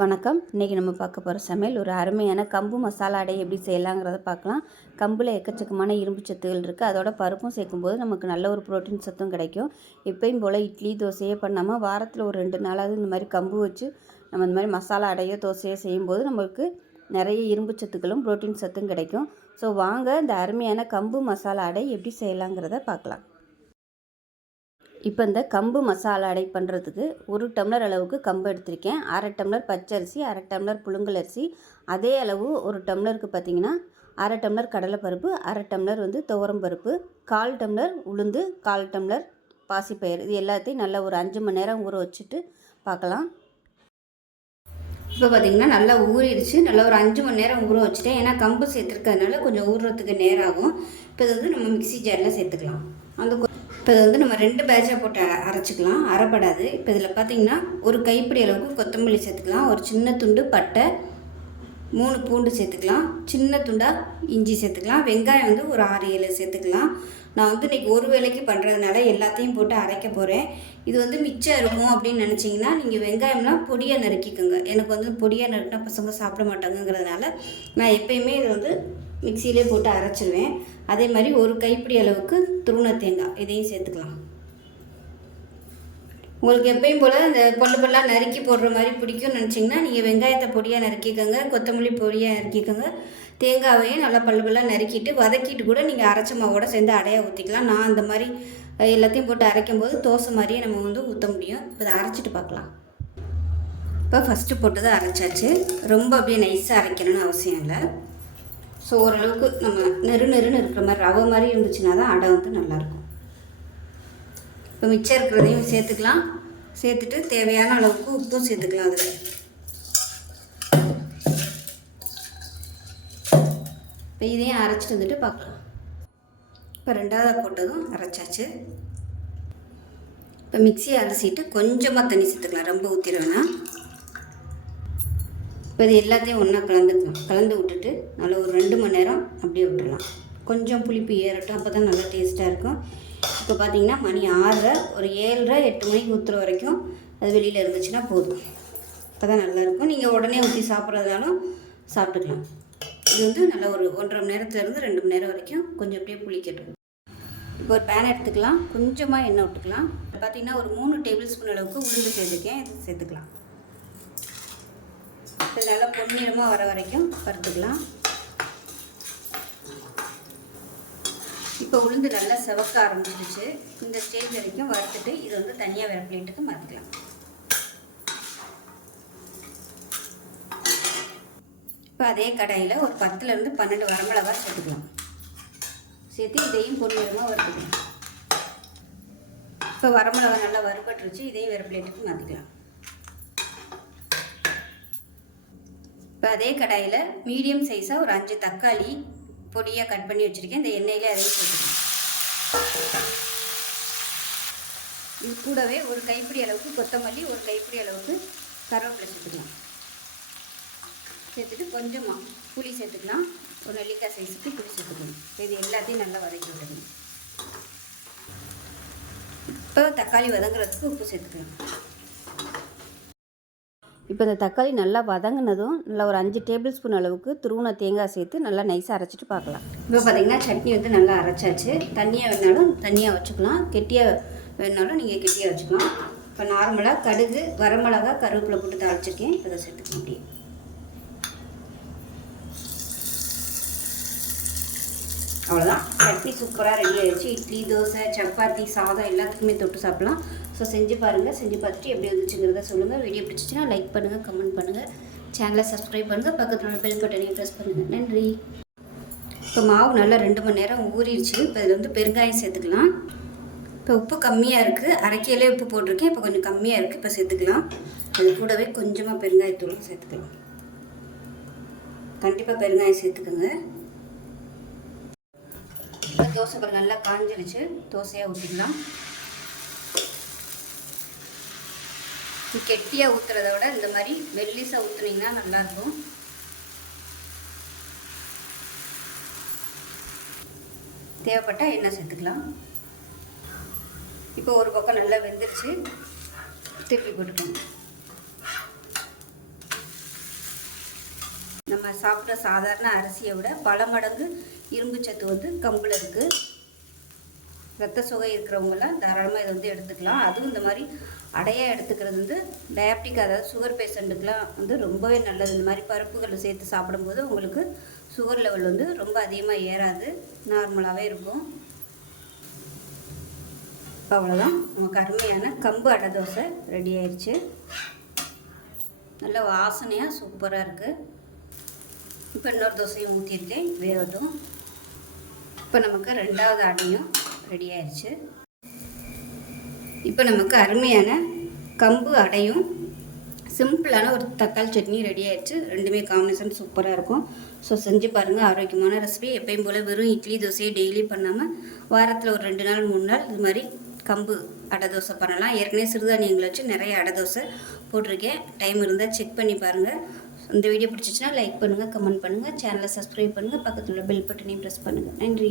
வணக்கம். இன்றைக்கி நம்ம பார்க்க போகிற சமையல் ஒரு அருமையான கம்பு மசாலா அடை எப்படி செய்யலாங்கிறத பார்க்கலாம். கம்பில் எக்கச்சக்கமான இரும்பு சத்துகள் இருக்குது அதோட பருப்பும் சேர்க்கும்போது நமக்கு நல்ல ஒரு புரோட்டீன் சத்தும் கிடைக்கும். எப்பயும் போல் இட்லி தோசையே பண்ணாமல் வாரத்தில் ஒரு ரெண்டு நாளாவது இந்த மாதிரி கம்பு வச்சு நம்ம இந்த மாதிரி மசாலா அடையோ தோசையோ செய்யும்போது நம்மளுக்கு நிறைய இரும்பு சத்துக்களும் புரோட்டீன் சத்தும் கிடைக்கும். ஸோ வாங்க இந்த அருமையான கம்பு மசாலா அடை எப்படி செய்யலாங்கிறத பார்க்கலாம். இப்போ இந்த கம்பு மசாலா அடை பண்ணுறதுக்கு ஒரு டம்ளர் அளவுக்கு கம்பு எடுத்திருக்கேன். அரை டம்ளர் பச்சரிசி அரை டம்ளர் புழுங்கல் அரிசி. அதே அளவு ஒரு டம்ளருக்கு பார்த்தீங்கன்னா அரை டம்ளர் கடலைப்பருப்பு அரை டம்ளர் வந்து துவரம் பருப்பு கால் டம்ளர் உளுந்து கால் டம்ளர் பாசிப்பயிறு. இது எல்லாத்தையும் நல்லா ஒரு அஞ்சு மணி நேரம் ஊற வச்சுட்டு பார்க்கலாம். இப்போ பார்த்திங்கன்னா நல்லா ஊறிடுச்சு. நல்லா ஒரு அஞ்சு மணி நேரம் ஊற வச்சுட்டேன். ஏன்னா கம்பு சேர்த்துருக்கறதுனால கொஞ்சம் ஊறுறதுக்கு நேரம் ஆகும். இப்போ இது வந்து நம்ம மிக்சி ஜாரில் சேர்த்துக்கலாம். அந்த இப்போ இது வந்து நம்ம ரெண்டு பேட்சாக போட்டு அரைச்சிக்கலாம். அரைப்படாது. இப்போ இதில் பார்த்தீங்கன்னா ஒரு கைப்பிடி அளவுக்கு கொத்தமல்லி சேர்த்துக்கலாம். ஒரு சின்ன துண்டு பட்டை மூணு பூண்டு சேர்த்துக்கலாம். சின்ன துண்டாக இஞ்சி சேர்த்துக்கலாம். வெங்காயம் வந்து ஒரு ஆறு ஏழு சேர்த்துக்கலாம். நான் வந்து இன்றைக்கி ஒரு வேளைக்கு பண்ணுறதுனால எல்லாத்தையும் போட்டு அரைக்க போகிறேன் இது வந்து மிச்சம் இருக்கும் அப்படின்னு நினச்சிங்கன்னா நீங்கள் வெங்காயம்லாம் பொடியாக நறுக்கிக்கோங்க. எனக்கு வந்து பொடியாக நறுக்கினா பசங்க சாப்பிட மாட்டாங்கங்கிறதுனால நான் எப்பயுமே இது வந்து மிக்சியிலே போட்டு அரைச்சிருவேன். அதே மாதிரி ஒரு கைப்பிடி அளவுக்கு துருண தேங்காய். இதையும் சேர்த்துக்கலாம். உங்களுக்கு எப்பயும் போல் இந்த பொல்லு பொல்லாக நறுக்கி போடுற மாதிரி பிடிக்கும்னு நினச்சிங்கன்னா நீங்கள் வெங்காயத்தை பொடியாக நறுக்கிக்கோங்க கொத்தமல்லி பொடியாக நறுக்கிக்கோங்க. தேங்காவையும் நல்லா பல்லு பல்லாக நறுக்கிட்டு வதக்கிட்டு கூட நீங்கள் அரைச்ச மாவோட சேர்ந்து அடையாக ஊற்றிக்கலாம் நான் அந்த மாதிரி எல்லாத்தையும் போட்டு அரைக்கும் போது தோசை மாதிரியே நம்ம வந்து ஊற்ற முடியும். இப்போ அரைச்சிட்டு பார்க்கலாம். இப்போ ஃபஸ்ட்டு போட்டதை அரைச்சாச்சு. ரொம்ப அப்படியே நைஸாக அரைக்கணும்னு அவசியம் இல்லை. ஸோ ஓரளவுக்கு நம்ம நெரு நெருன்னு இருக்கிற மாதிரி ரவை மாதிரி இருந்துச்சுன்னா தான் அடை வந்து நல்லாயிருக்கும். இப்போ மிச்சம் இருக்கிறதையும் சேர்த்துக்கலாம். சேர்த்துட்டு தேவையான அளவுக்கு உப்பும் சேர்த்துக்கலாம் அதில். இப்போ இதையும் அரைச்சிட்டு வந்துட்டு பார்க்கலாம். இப்போ ரெண்டாவதாக போட்டதும் அரைச்சாச்சு. இப்போ மிக்சியை அலசிட்டு கொஞ்சமாக தண்ணி சேர்த்துக்கலாம். ரொம்ப ஊற்றிட வேணாம். இப்போ இது எல்லாத்தையும் ஒன்றா கலந்துக்கலாம். கலந்து விட்டுட்டு நல்லா ஒரு ரெண்டு மணி நேரம் அப்படியே விட்டுடலாம் கொஞ்சம் புளிப்பு ஏறட்டும். அப்போ தான் நல்லா டேஸ்ட்டாக இருக்கும். இப்போ பார்த்தீங்கன்னா மணி ஆறரை ஒரு ஏழரை எட்டு மணிக்கு ஊற்றுற வரைக்கும் அது வெளியில் இருந்துச்சுன்னா போதும். அப்போ தான் நல்லாயிருக்கும் நீங்கள் உடனே ஊற்றி சாப்பிட்றதுனாலும் சாப்பிட்டுக்கலாம். இது வந்து நல்லா ஒரு ஒன்றரை மணி நேரத்துலேருந்து ரெண்டு மணி நேரம் வரைக்கும் கொஞ்சம் அப்படியே புளிக்கட்டும். இப்போ ஒரு பேன் எடுத்துக்கலாம். கொஞ்சமாக எண்ணெய் விட்டுக்கலாம். பார்த்தீங்கன்னா ஒரு மூணு டேபிள் ஸ்பூன் அளவுக்கு உளுந்து சேர்த்துக்கேன் இது சேர்த்துக்கலாம். இது நல்லா பொன்னிறமாக வர வரைக்கும் வறுத்துக்கலாம். இப்போ உளுந்து நல்லா செவக்க ஆரம்பிச்சிருச்சு. இந்த ஸ்டேஜ் வரைக்கும் வறுத்துட்டு இது வந்து தனியாக வேறு பிளேட்டுக்கு மாற்றிக்கலாம் இப்போ அதே கடாயில் ஒரு பத்துலேருந்து பன்னெண்டு வரமிளகா சேர்த்துக்கலாம். சேர்த்து இதையும் பொன்னிறமாக வறுத்துக்கலாம். இப்போ வரமிளகா நல்லா வறுபட்டுருச்சு. இதையும் வேறு பிளேட்டுக்கு மாற்றிக்கலாம் இப்போ அதே கடாயில் மீடியம் சைஸாக ஒரு அஞ்சு தக்காளி பொடியாக கட் பண்ணி வச்சுருக்கேன். இந்த எண்ணெயிலே அதையும் சேர்த்துக்கலாம் இது கூடவே ஒரு கைப்பிடி அளவுக்கு கொத்தமல்லி ஒரு கைப்பிடி அளவுக்கு கருவேப்பிலை சேர்த்துக்கலாம். சேர்த்துட்டு கொஞ்சமாக புளி சேர்த்துக்கலாம். ஒரு நெல்லிக்காய் சைஸுக்கு புளி சேர்த்துக்கணும் இது எல்லாத்தையும் நல்லா வதக்கி விடணும். இப்போ தக்காளி வதங்குறதுக்கு உப்பு சேர்த்துக்கலாம். இப்போ இந்த தக்காளி நல்லா வதங்கினதும் நல்லா ஒரு அஞ்சு டேபிள் ஸ்பூன் அளவுக்கு துருவன தேங்காய் சேர்த்து நல்லா நைஸாக அரைச்சிட்டு பார்க்கலாம். இப்போ பார்த்தீங்கன்னா சட்னி வந்து நல்லா அரைச்சாச்சு. தண்ணியாக வேணாலும் தண்ணியாக வச்சுக்கலாம். கெட்டியாக வேணாலும் நீங்கள் கெட்டியாக வச்சுக்கலாம். இப்போ நார்மலாக கடுகு வரமிளகா கருவேப்பிலை போட்டு தாளிச்சிருக்கேன். இதை சேர்த்துக்க முடியும் அவ்வளோதான் சட்னி சூப்பராக ரெடி ஆயிடுச்சு. இட்லி தோசை சப்பாத்தி சாதம் எல்லாத்துக்குமே தொட்டு சாப்பிடலாம். ஸோ செஞ்சு பாருங்கள் செஞ்சு பார்த்துட்டு எப்படி வந்துச்சுங்கிறத சொல்லுங்கள் வீடியோ பிடிச்சிச்சின்னா லைக் பண்ணுங்கள் கமெண்ட் பண்ணுங்கள் சேனலை சப்ஸ்கிரைப் பண்ணுங்கள் பக்கத்தில் உள்ள பெல் பட்டனையும் ப்ரெஸ் பண்ணுங்கள் நன்றி. இப்போ மாவு நல்லா ரெண்டு மணி நேரம் ஊறிடுச்சு. இப்போ இதில் வந்து பெருங்காயம் சேர்த்துக்கலாம். இப்போ உப்பு கம்மியாக இருக்குது அரைக்கையிலே உப்பு போட்டிருக்கேன். இப்போ கொஞ்சம் கம்மியாக இருக்குது இப்போ சேர்த்துக்கலாம். அது கூடவே கொஞ்சமாக பெருங்காயத்தூளும் சேர்த்துக்கலாம். கண்டிப்பாக பெருங்காயம் சேர்த்துக்கோங்க. இப்போ தோசைகள் நல்லா காஞ்சிருச்சு. தோசையாக ஊற்றிக்கலாம் கெட்டியாக ஊற்றுறத விட இந்த மாதிரி மெல்லிசாக ஊற்றுனீங்கன்னா நல்லாயிருக்கும் தேவைப்பட்டால் எண்ணெய் சேர்த்துக்கலாம். இப்போ ஒரு பக்கம் நல்லா வெந்துருச்சு. திருப்பி போட்டுக்கணும் நம்ம சாப்பிட்ற சாதாரண அரிசியை விட பல மடங்கு இரும்பு சத்து வந்து கம்பில் இருக்குது ரத்த சுகை இருக்கிறவங்கலாம் தாராளமாக இதை வந்து எடுத்துக்கலாம். அதுவும் இந்த மாதிரி அடையாக எடுத்துக்கிறது வந்து டயபிட்டிக் அதாவது சுகர் பேஷண்ட்டுக்கெலாம் வந்து ரொம்பவே நல்லது. இந்த மாதிரி பருப்புகளை சேர்த்து சாப்பிடும்போது உங்களுக்கு சுகர் லெவல் வந்து ரொம்ப அதிகமாக ஏறாது. நார்மலாகவே இருக்கும். அவ்வளோதான் நமக்கு அருமையான கம்பு அடை தோசை ரெடி ஆயிடுச்சு நல்ல வாசனையாக சூப்பராக இருக்குது இப்போ இன்னொரு தோசையும் ஊற்றிருக்கேன் வேகட்டும். இப்போ நமக்கு ரெண்டாவது அடையும் ரெடி ஆயிடுச்சு. இப்போ நமக்கு அருமையான கம்பு அடையும் சிம்பிளான ஒரு தக்காளி சட்னி ரெடி ஆயிடுச்சு. ரெண்டுமே காம்பினேஷன் சூப்பராக இருக்கும். ஸோ செஞ்சு பாருங்கள் ஆரோக்கியமான ரெசிபி எப்பயும் போல் வெறும் இட்லி தோசையை டெய்லி பண்ணாமல் வாரத்தில் ஒரு ரெண்டு நாள் மூணு நாள் இது மாதிரி கம்பு அடை தோசை பண்ணலாம். ஏற்கனவே சிறுதானியங்களை வச்சு நிறைய அடை தோசை போட்டிருக்கேன். டைம் இருந்தால் செக் பண்ணி பாருங்கள் இந்த வீடியோ பிடிச்சிச்சின்னா லைக் பண்ணுங்கள் கமெண்ட் பண்ணுங்கள் சேனலை சப்ஸ்கிரைப் பண்ணுங்கள் பக்கத்தில் உள்ள பெல் பட்டனையும் ப்ரெஸ் பண்ணுங்கள் நன்றி.